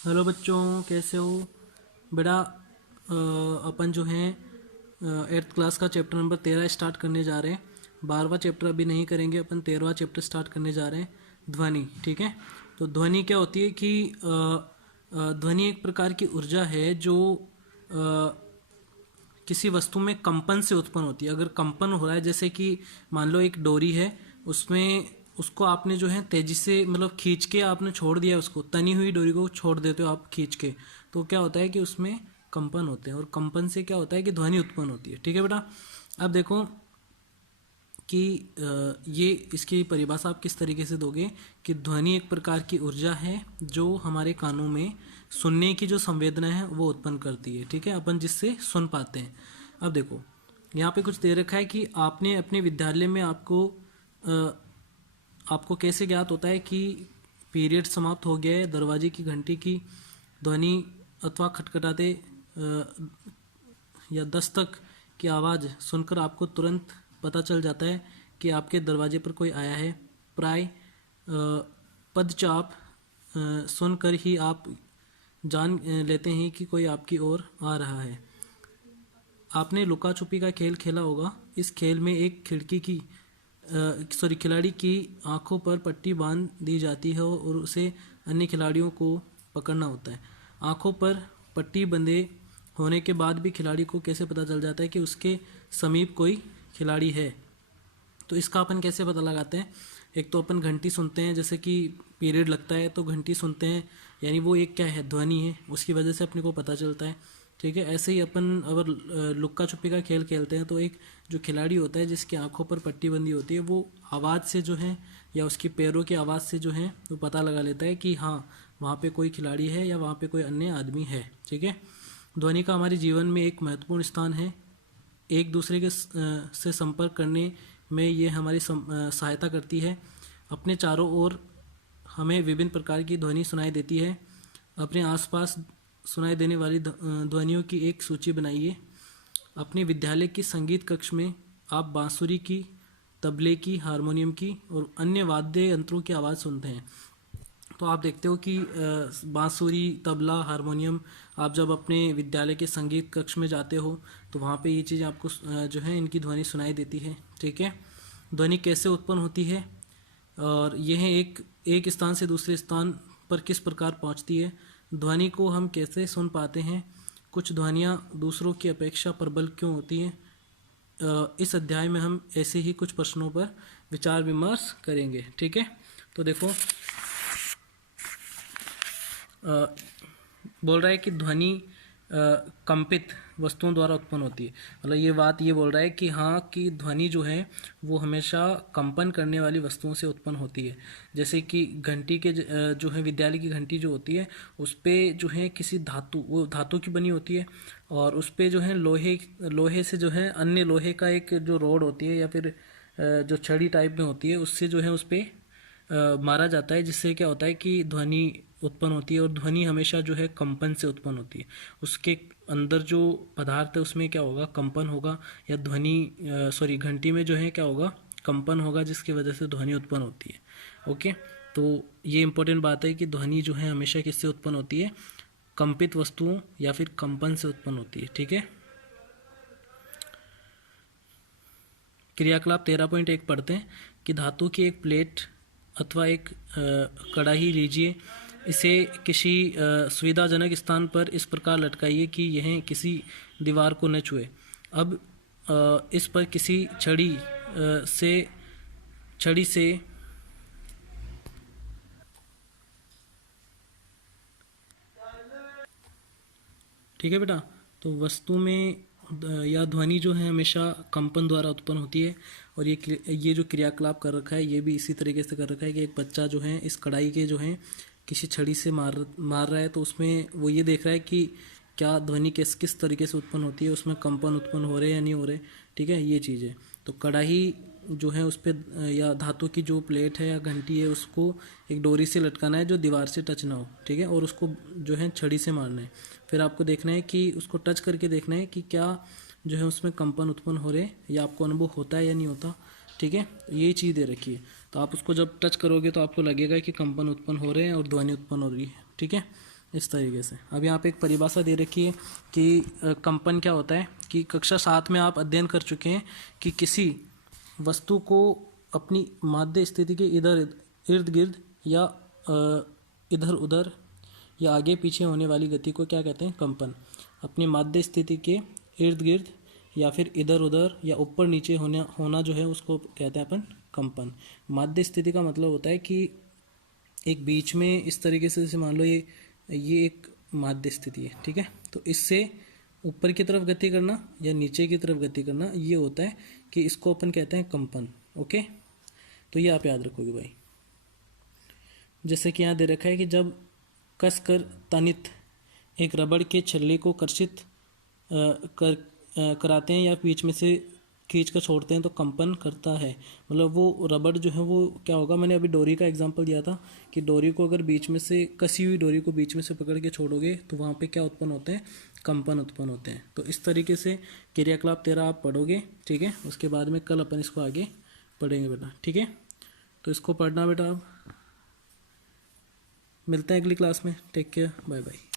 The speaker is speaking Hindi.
हेलो बच्चों, कैसे हो बेटा। अपन जो है 8th क्लास का चैप्टर नंबर 13 स्टार्ट करने जा रहे हैं। 12वां चैप्टर अभी नहीं करेंगे, अपन 13वां चैप्टर स्टार्ट करने जा रहे हैं। ध्वनि, ठीक है। तो ध्वनि क्या होती है कि ध्वनि एक प्रकार की ऊर्जा है जो किसी वस्तु में कंपन से उत्पन्न होती है। अगर कंपन हो रहा है, जैसे कि मान लो एक डोरी है, उसमें उसको आपने जो है तेजी से मतलब खींच के आपने छोड़ दिया, उसको तनी हुई डोरी को छोड़ देते हो आप खींच के, तो क्या होता है कि उसमें कंपन होते हैं, और कंपन से क्या होता है कि ध्वनि उत्पन्न होती है। ठीक है बेटा। अब देखो कि ये इसकी परिभाषा आप किस तरीके से दोगे कि ध्वनि एक प्रकार की ऊर्जा है जो हमारे कानों में सुनने की जो संवेदना है वो उत्पन्न करती है। ठीक है, अपन जिससे सुन पाते हैं। अब देखो यहाँ पे कुछ दे रखा है कि आपने अपने विद्यालय में आपको कैसे ज्ञात होता है कि पीरियड समाप्त हो गया है। दरवाजे की घंटी की ध्वनि अथवा खटखटाते या दस्तक की आवाज़ सुनकर आपको तुरंत पता चल जाता है कि आपके दरवाजे पर कोई आया है। प्राय पदचाप सुनकर ही आप जान लेते हैं कि कोई आपकी ओर आ रहा है। आपने लुका छुपी का खेल खेला होगा। इस खेल में एक खिलाड़ी की आंखों पर पट्टी बांध दी जाती है और उसे अन्य खिलाड़ियों को पकड़ना होता है। आंखों पर पट्टी बंधे होने के बाद भी खिलाड़ी को कैसे पता चल जाता है कि उसके समीप कोई खिलाड़ी है। तो इसका अपन कैसे पता लगाते हैं। एक तो अपन घंटी सुनते हैं, जैसे कि पीरियड लगता है तो घंटी सुनते हैं, यानी वो एक क्या है, ध्वनि है, उसकी वजह से अपने को पता चलता है। ठीक है, ऐसे ही अपन अगर लुक्का छुपी का खेल खेलते हैं तो एक जो खिलाड़ी होता है जिसकी आंखों पर पट्टी बंदी होती है, वो आवाज़ से जो है या उसकी पैरों की आवाज़ से जो है वो पता लगा लेता है कि हाँ वहाँ पे कोई खिलाड़ी है या वहाँ पे कोई अन्य आदमी है। ठीक है, ध्वनि का हमारे जीवन में एक महत्वपूर्ण स्थान है। एक दूसरे के से संपर्क करने में ये हमारी सहायता करती है। अपने चारों ओर हमें विभिन्न प्रकार की ध्वनि सुनाई देती है। अपने आसपास सुनाई देने वाली ध्वनियों की एक सूची बनाइए। अपने विद्यालय की संगीत कक्ष में आप बांसुरी की, तबले की, हारमोनियम की और अन्य वाद्य यंत्रों की आवाज़ सुनते हैं। तो आप देखते हो कि बांसुरी, तबला, हारमोनियम, आप जब अपने विद्यालय के संगीत कक्ष में जाते हो तो वहाँ पे ये चीज़ आपको जो है इनकी ध्वनि सुनाई देती है। ठीक है, ध्वनि कैसे उत्पन्न होती है और यह एक स्थान से दूसरे स्थान पर किस प्रकार पहुँचती है। ध्वनि को हम कैसे सुन पाते हैं। कुछ ध्वनियाँ दूसरों की अपेक्षा प्रबल क्यों होती हैं। इस अध्याय में हम ऐसे ही कुछ प्रश्नों पर विचार विमर्श करेंगे। ठीक है, तो देखो बोल रहा है कि ध्वनि कंपित वस्तुओं द्वारा उत्पन्न होती है। मतलब ये बात ये बोल रहा है कि हाँ कि ध्वनि जो है वो हमेशा कंपन करने वाली वस्तुओं से उत्पन्न होती है। जैसे कि घंटी के जो है विद्यालय की घंटी जो होती है उस पर जो है किसी धातु, वो धातु की बनी होती है, और उस पर जो है लोहे से जो है अन्य लोहे का एक जो रोड होती है या फिर जो छड़ी टाइप में होती है उससे जो है उस पर मारा जाता है, जिससे क्या होता है कि ध्वनि उत्पन्न होती है। और ध्वनि हमेशा जो है कंपन से उत्पन्न होती है। उसके अंदर जो पदार्थ है उसमें क्या होगा, कंपन होगा, या घंटी में जो है क्या होगा, कंपन होगा, जिसकी वजह से ध्वनि उत्पन्न होती है। ओके, तो ये इंपॉर्टेंट बात है कि ध्वनि जो है हमेशा किससे उत्पन्न होती है, कंपित वस्तुओं या फिर कंपन से उत्पन्न होती है। ठीक है, क्रियाकलाप 13.1 पढ़ते हैं कि धातु की एक प्लेट अथवा एक कढ़ाई लीजिए। इसे किसी सुविधाजनक स्थान पर इस प्रकार लटकाइए कि यह किसी दीवार को न छुए। अब इस पर किसी छड़ी से ठीक है बेटा। तो वस्तु में या ध्वनि जो है हमेशा कंपन द्वारा उत्पन्न होती है। और ये जो क्रियाकलाप कर रखा है ये भी इसी तरीके से कर रखा है कि एक बच्चा जो है इस कढ़ाई के जो है किसी छड़ी से मार रहा है, तो उसमें वो ये देख रहा है कि क्या ध्वनि किस तरीके से उत्पन्न होती है, उसमें कंपन उत्पन्न हो रहे हैं या नहीं हो रहे। ठीक है, ये चीज़ है। तो कढ़ाई जो है उस पर या धातु की जो प्लेट है या घंटी है उसको एक डोरी से लटकाना है जो दीवार से टच ना हो। ठीक है, और उसको जो है छड़ी से मारना है। फिर आपको देखना है कि उसको टच करके देखना है कि क्या जो है उसमें कंपन उत्पन्न हो रहे हैं या आपको अनुभव होता है या नहीं होता। ठीक है, यही चीज़ दे रखी है। तो आप उसको जब टच करोगे तो आपको लगेगा कि कंपन उत्पन्न हो रहे हैं और ध्वनि उत्पन्न हो रही है। ठीक है, इस तरीके से। अब यहाँ पे एक परिभाषा दे रखी है कि कंपन क्या होता है, कि कक्षा 7 में आप अध्ययन कर चुके हैं कि किसी वस्तु को अपनी माध्य स्थिति के इधर इर्द गिर्द या इधर उधर या आगे पीछे होने वाली गति को क्या कहते हैं, कंपन। अपनी माध्य स्थिति के इर्द गिर्द या फिर इधर उधर या ऊपर नीचे होना जो है उसको कहते हैं अपन कंपन। माध्य स्थिति का मतलब होता है कि एक बीच में इस तरीके से, जैसे मान लो ये एक माध्य स्थिति है, ठीक है, तो इससे ऊपर की तरफ गति करना या नीचे की तरफ गति करना, ये होता है कि इसको अपन कहते हैं कंपन। ओके, तो ये आप याद रखोगे भाई। जैसे कि यहाँ दे रखा है कि जब कसकर तनित एक रबड़ के छल्ले को कर्षित कराते हैं या बीच में से खींच कर छोड़ते हैं तो कंपन करता है। मतलब वो रबड़ जो है वो क्या होगा, मैंने अभी डोरी का एग्जांपल दिया था कि डोरी को अगर बीच में से, कसी हुई डोरी को बीच में से पकड़ के छोड़ोगे तो वहाँ पे क्या उत्पन्न होते हैं, कंपन उत्पन्न होते हैं। तो इस तरीके से क्रियाकलाप 13 आप पढ़ोगे, ठीक है। उसके बाद में कल अपन इसको आगे पढ़ेंगे बेटा, ठीक है। तो इसको पढ़ना बेटा। अब मिलते हैं अगली क्लास में। Take care, bye bye.